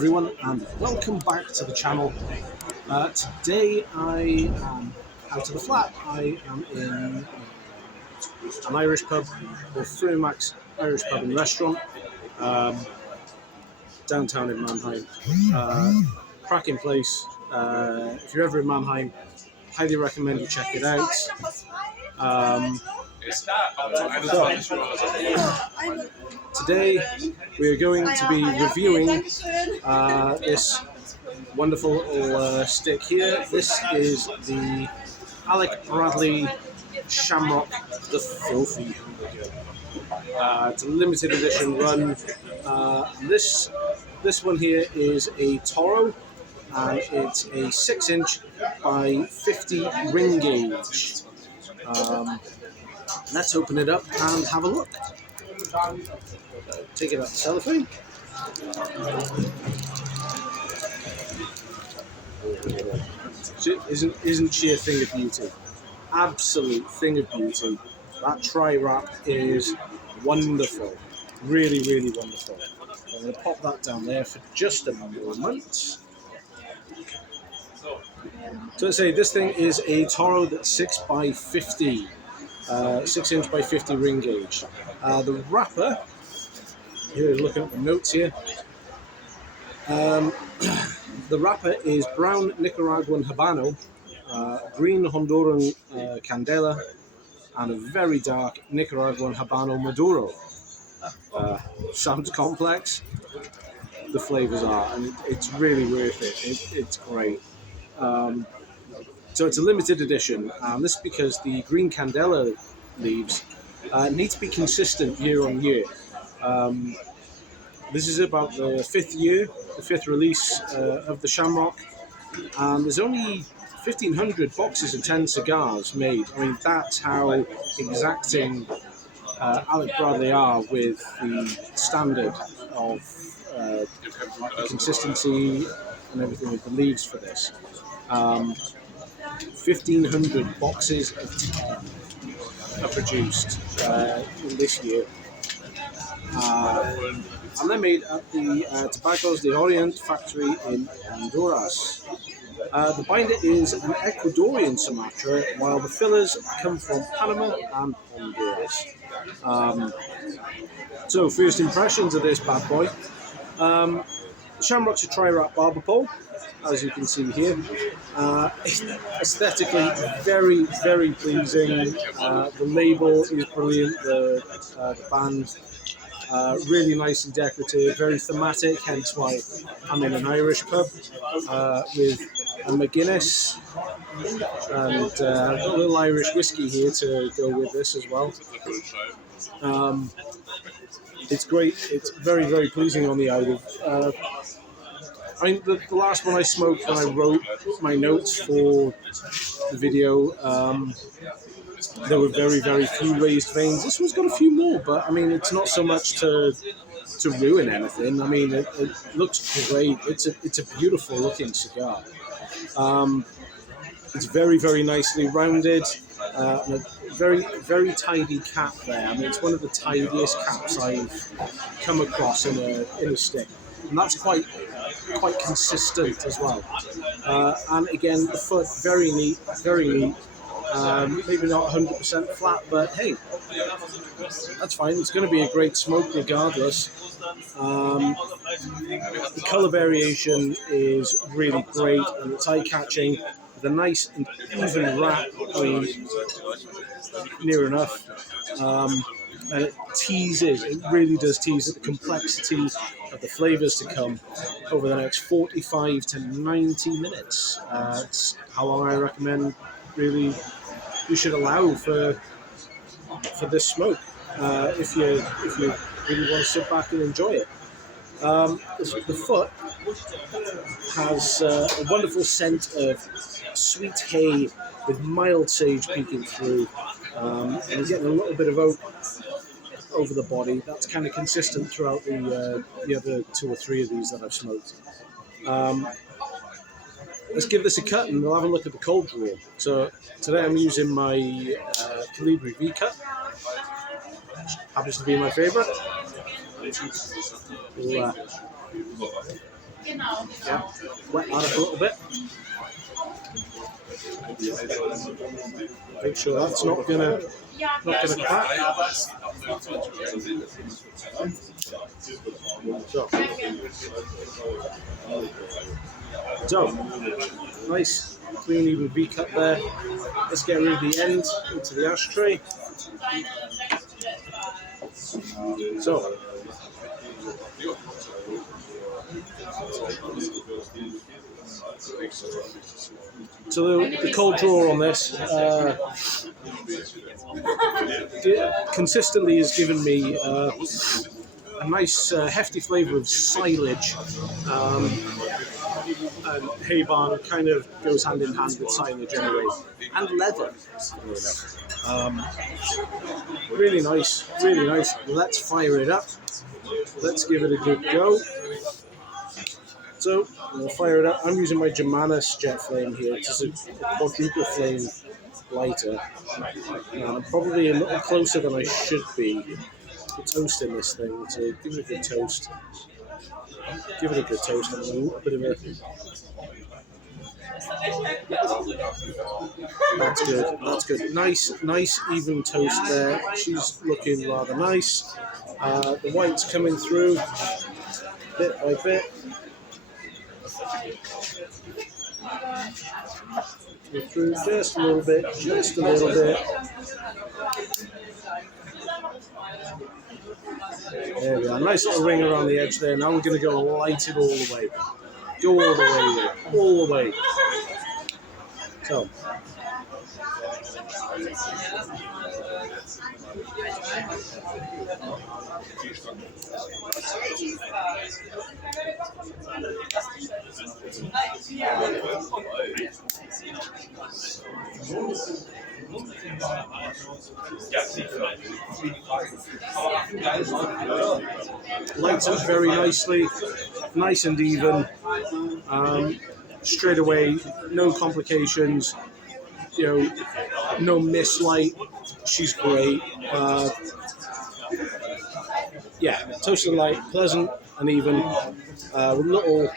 everyone, and welcome back to the channel. Today I am out of the flat. I am in an Irish pub, the Fermacs Irish Pub and Restaurant, downtown in Mannheim. Cracking place. If you're ever in Mannheim, highly recommend you check it out. Today we are going to be reviewing this wonderful little stick here. This is the Alec Bradley Shamrock, the Filthy Hooligan. It's a limited edition run. This one here is a Toro, and it's a 6-inch by 50 ring gauge. Let's open it up and have a look. Take it out the cellophane. Isn't she a thing of beauty? Absolute thing of beauty. That tri-wrap is wonderful. Really, really wonderful. I'm going to pop that down there for just a moment. So let's say this thing is a Toro that's 6 by 50. 6-inch by 50 ring gauge. The wrapper, here looking at the notes here, the wrapper is brown Nicaraguan Habano, green Honduran Candela, and a very dark Nicaraguan Habano Maduro. Sounds complex, the flavors are, and it's really worth it. It's great. So it's a limited edition, and this is because the green Candela leaves need to be consistent year on year. This is about the fifth release of the Shamrock, and there's only 1,500 boxes of 10 cigars made. I mean, that's how exacting Alec Bradley are with the standard of the consistency and everything with the leaves for this. 1,500 boxes of 10 are produced this year. And they're made at the Tabacos de Orient factory in Honduras. The binder is an Ecuadorian Sumatra, while the fillers come from Panama and Honduras. So first impressions of this bad boy. Shamrock's a tri-wrap barber pole, as you can see here. Aesthetically, very, very pleasing. The label is brilliant. The band, really nice and decorative, very thematic. Hence why I'm in an Irish pub with a McGuinness, and I've got a little Irish whiskey here to go with this as well. It's great. It's very, very pleasing on the eye. I mean, the last one I smoked when I wrote my notes for the video, there were very, very few raised veins. This one's got a few more, but I mean, it's not so much to ruin anything. I mean, it looks great. It's a beautiful looking cigar. It's very, very nicely rounded. And a very, very tidy cap there. I mean, it's one of the tidiest caps I've come across in a stick, and that's quite consistent as well. And again, the foot very neat, very neat. Maybe not 100% flat, but hey, that's fine. It's going to be a great smoke regardless. The color variation is really great, and it's eye-catching. The nice and even wrap, I mean, near enough, and it teases, it really does tease at the complexity of the flavors to come over the next 45 to 90 minutes. It's how long I recommend really you should allow for this smoke if you really want to sit back and enjoy it. The foot has a wonderful scent of sweet hay with mild sage peeking through, and you're getting a little bit of oak over the body. That's kind of consistent throughout the other 2 or 3 of these that I've smoked. Let's give this a cut and we'll have a look at the cold draw. So today I'm using my Calibri V cut, which happens to be my favourite. We'll Yeah, wet that up a little bit. Make sure that's not gonna crack. So, nice, clean, even V cut there. Let's get rid of the end into the ashtray. So, the cold drawer on this consistently has given me a nice hefty flavour of silage. And hay barn kind of goes hand in hand with silage anyway, and leather. Really nice, really nice. Let's fire it up. Let's give it a good go. So we'll fire it up. I'm using my Germanus jet flame here. It's a quadruple flame lighter. I'm probably a little closer than I should be to toasting this thing. So give it a good toast. Give it a good toast and a little bit of a... That's good, that's good. Nice even toast there. She's looking rather nice. The white's coming through bit by bit. Go through just a little bit, just a little bit. There we are, nice little ring around the edge there. Now we're going to go light it all the way. Go all the way there, all the way. So. Lights up very nicely, nice and even. Straight away, no complications. You know, no mislight. She's great. Yeah, toasted light, pleasant and even. Little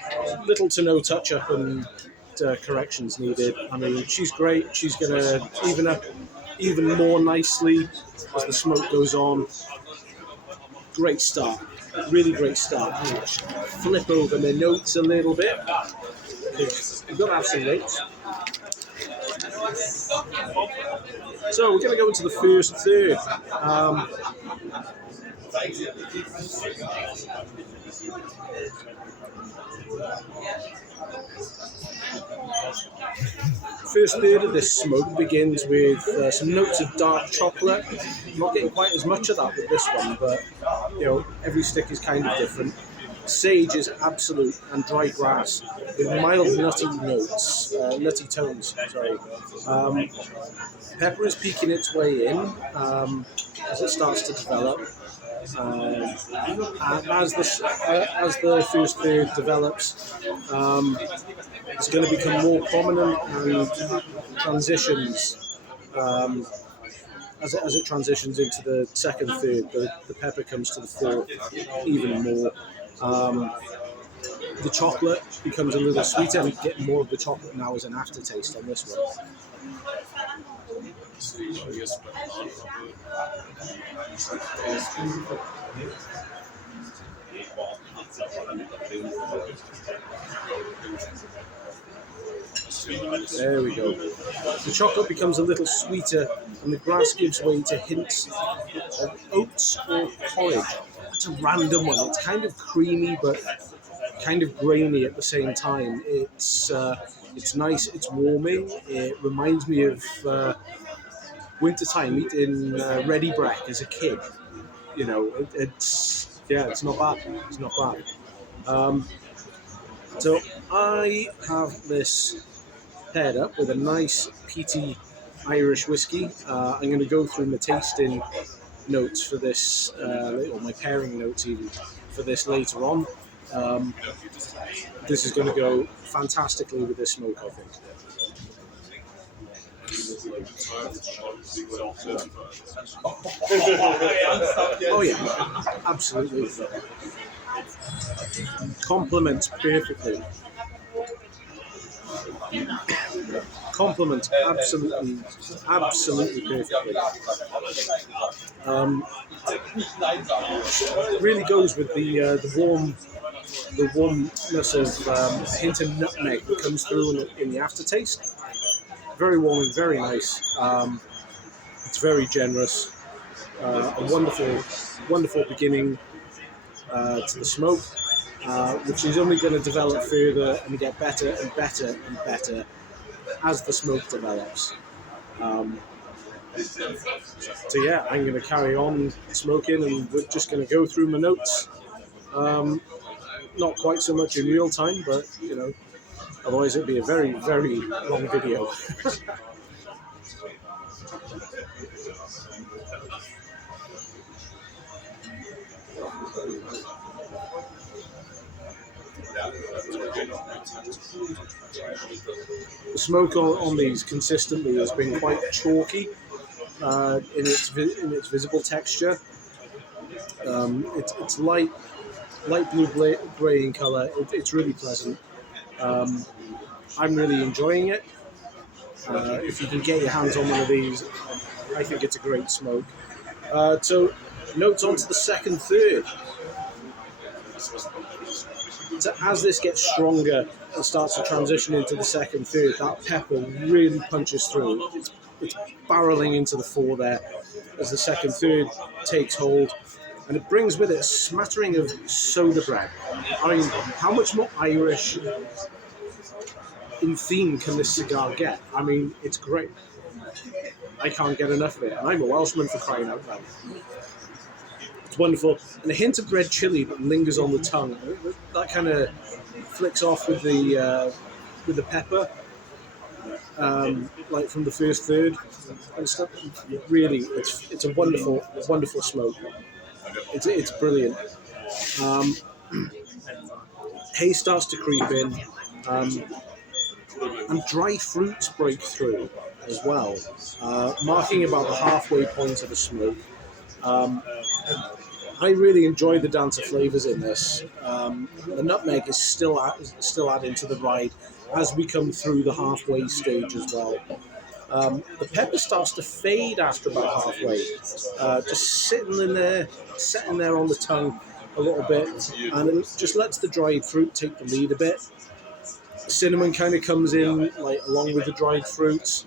to no touch up and corrections needed. I mean, she's great. She's going to even up even more nicely as the smoke goes on. Great start. Really great start. Flip over my notes a little bit. We've got to have some notes. So we're going to go into the first third. First third of this smoke begins with some notes of dark chocolate. I'm not getting quite as much of that with this one, but you know, every stick is kind of different. Sage is absolute, and dry grass with mild nutty notes, nutty tones. Sorry. Pepper is peeking its way in as it starts to develop. And as the first third develops, it's going to become more prominent and transitions. As it transitions into the second third, the pepper comes to the fore even more. The chocolate becomes a little sweeter, and you get more of the chocolate now as an aftertaste on this one. There we go. The chocolate becomes a little sweeter, and the grass gives way to hints of oats or porridge. It's a random one. It's kind of creamy, but kind of grainy at the same time. It's nice. It's warming. It reminds me of wintertime eating ready break as a kid. You know, it's not bad. It's not bad. So I have this paired up with a nice peaty Irish whiskey. I'm going to go through my tasting notes for this, or my pairing notes even for this later on. This is going to go fantastically with this smoke, I think. Oh yeah, absolutely. complements perfectly. Complements absolutely perfectly. Really goes with the warmness of a hint of nutmeg that comes through in the aftertaste. Very warm and very nice. It's very generous. A wonderful beginning to the smoke, which is only going to develop further and get better and better and better as the smoke develops. So yeah, I'm going to carry on smoking, and we're just going to go through my notes. Not quite so much in real time, but you know, otherwise it'd be a very, very long video. The smoke on these consistently has been quite chalky in its visible texture. It's light blue grey in colour. It's really pleasant. I'm really enjoying it. If you can get your hands on one of these, I think it's a great smoke. So notes on to the second third. So as this gets stronger and starts to transition into the second third, that pepper really punches through. It's barreling into the fore there as the second third takes hold, and it brings with it a smattering of soda bread. I mean, how much more Irish in theme can this cigar get? I mean, it's great. I can't get enough of it, and I'm a Welshman for crying out loud. It's wonderful, and a hint of red chilli that lingers on the tongue. That kind of flicks off with the pepper, like from the first third and stuff. Really, it's a wonderful smoke. It's brilliant. Haze starts to creep in, and dry fruits break through as well, marking about the halfway point of the smoke. I really enjoy the dance of flavours in this. The nutmeg is still adding to the ride as we come through the halfway stage as well. The pepper starts to fade after about halfway, just sitting there on the tongue a little bit, and it just lets the dried fruit take the lead a bit. Cinnamon kind of comes in like along with the dried fruits,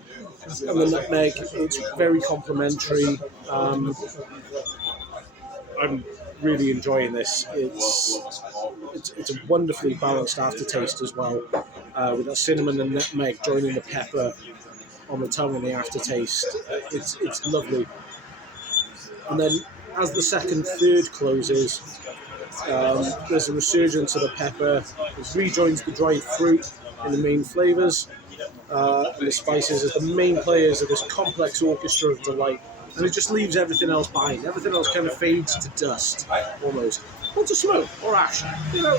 and the nutmeg. It's very complementary. I'm really enjoying this. It's a wonderfully balanced aftertaste as well, with that cinnamon and nutmeg joining the pepper on the tongue and the aftertaste. It's lovely. And then as the second third closes, there's a resurgence of the pepper. It rejoins the dried fruit in the main flavours, and the spices as the main players of this complex orchestra of delight. And it just leaves everything else behind. Everything else kind of fades to dust, almost. Or to smoke, or ash. You know,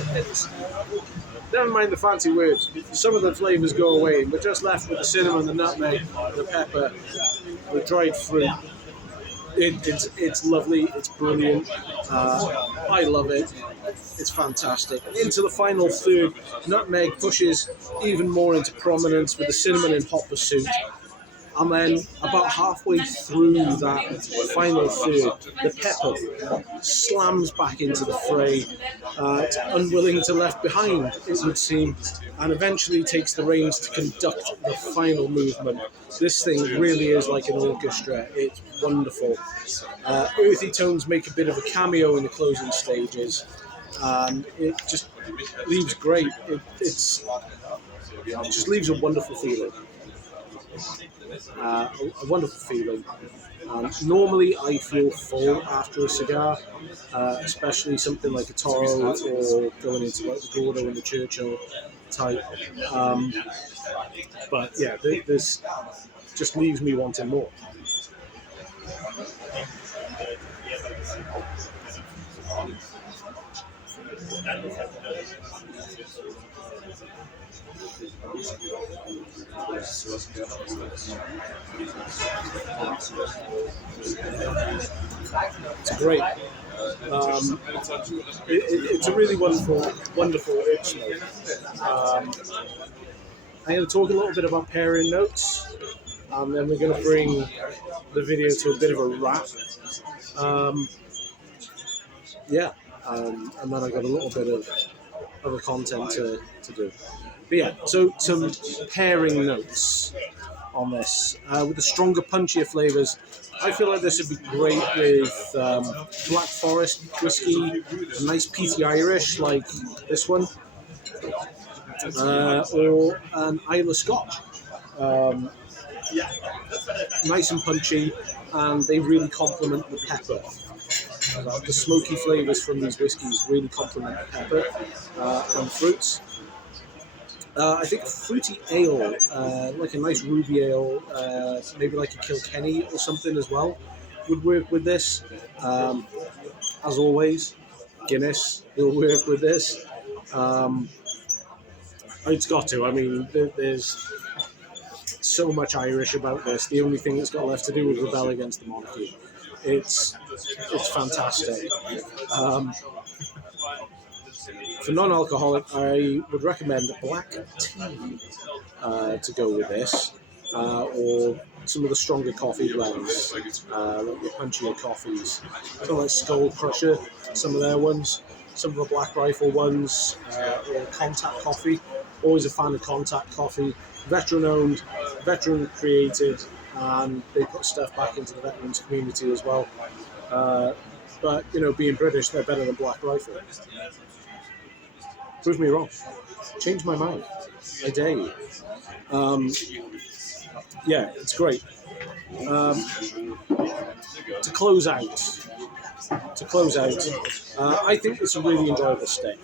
never mind the fancy words. Some of the flavours go away, and we're just left with the cinnamon, the nutmeg, the pepper, the dried fruit. It's lovely. It's brilliant. I love it. It's fantastic. Into the final third, nutmeg pushes even more into prominence with the cinnamon in hot pursuit. And then about halfway through that final third, the pepper slams back into the fray. It's unwilling to left behind, it would seem, and eventually takes the reins to conduct the final movement. This thing really is like an orchestra. It's wonderful. Earthy tones make a bit of a cameo in the closing stages, and it just leaves great. It just leaves a wonderful feeling. A wonderful feeling. Normally I feel full after a cigar, especially something like a Toro or going into like the Gordo and the Churchill type. But yeah, this just leaves me wanting more. It's great. It's a really wonderful herb smoke. I'm going to talk a little bit about pairing notes, and then we're going to bring the video to a bit of a wrap. And then I've got a little bit of other content to do. But yeah, so some pairing notes on this. With the stronger, punchier flavours, I feel like this would be great with Black Forest whiskey, a nice peaty Irish like this one, or an Isle of Scotch. Nice and punchy, and they really complement the pepper. The smoky flavours from these whiskies really complement the pepper and fruits. I think a fruity ale, like a nice ruby ale, maybe like a Kilkenny or something as well, would work with this. As always, Guinness will work with this. It's got to. I mean, there's so much Irish about this. The only thing it's got left to do is rebel against the monarchy. It's fantastic. For non-alcoholic, I would recommend black tea to go with this, or some of the stronger coffee blends, like the punchier coffees. So like Skull Crusher, some of their ones, some of the Black Rifle ones, or Contact Coffee. Always a fan of Contact Coffee. Veteran-owned, veteran-created, and they put stuff back into the veterans community as well. But, you know, being British, they're better than Black Rifle. Prove me wrong. Change my mind. I dare you. Yeah, it's great. To close out, I think it's a really enjoyable stick.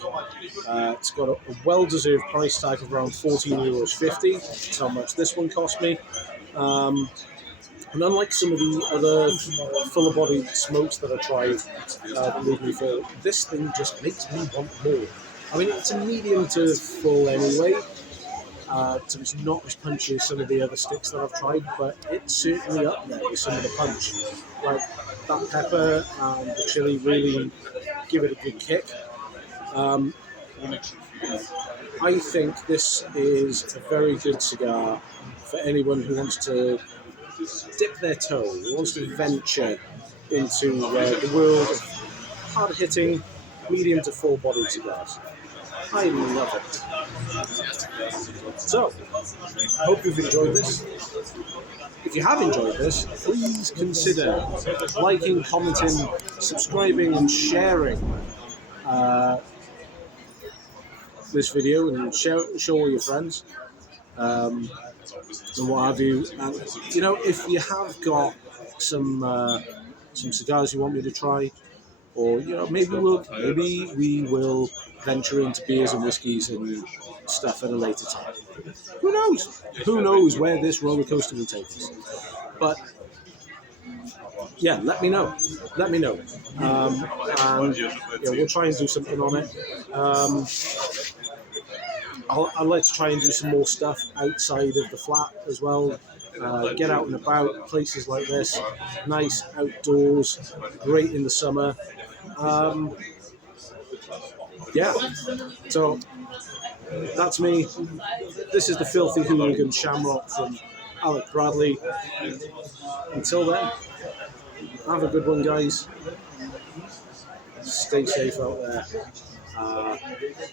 It's got a well-deserved price tag of around €14.50. That's how much this one cost me. And unlike some of the other fuller-bodied smokes that I tried that made me full, this thing just makes me want more. I mean, it's a medium to full anyway, so it's not as punchy as some of the other sticks that I've tried, but it's certainly up there with some of the punch. Like that pepper and the chili really give it a good kick. I think this is a very good cigar for anyone who wants to dip their toe, who wants to venture into the world of hard-hitting, medium to full-bodied cigars. I love it. So, I hope you've enjoyed this. If you have enjoyed this, please consider liking, commenting, subscribing and sharing this video, and show all your friends and what have you. And, you know, if you have got some cigars you want me to try, or, you know, maybe we will venture into beers and whiskies and stuff at a later time. Who knows? Who knows where this roller coaster will take us? But yeah, let me know. And we'll try and do something on it. I'd like to try and do some more stuff outside of the flat as well. Get out and about, places like this, nice outdoors, great in the summer. Yeah, so that's me. This is the Filthy Hooligan Shamrock from Alec Bradley. Until then, have a good one, guys. Stay safe out there.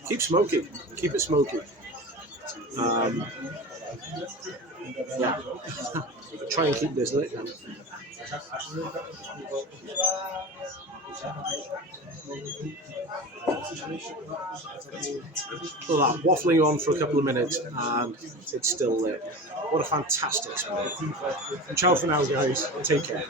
Keep smoking. Keep it smoky. Yeah. Try and keep this lit now. Well, that waffling on for a couple of minutes and it's still lit. What a fantastic smell. Ciao for now, guys. Take care.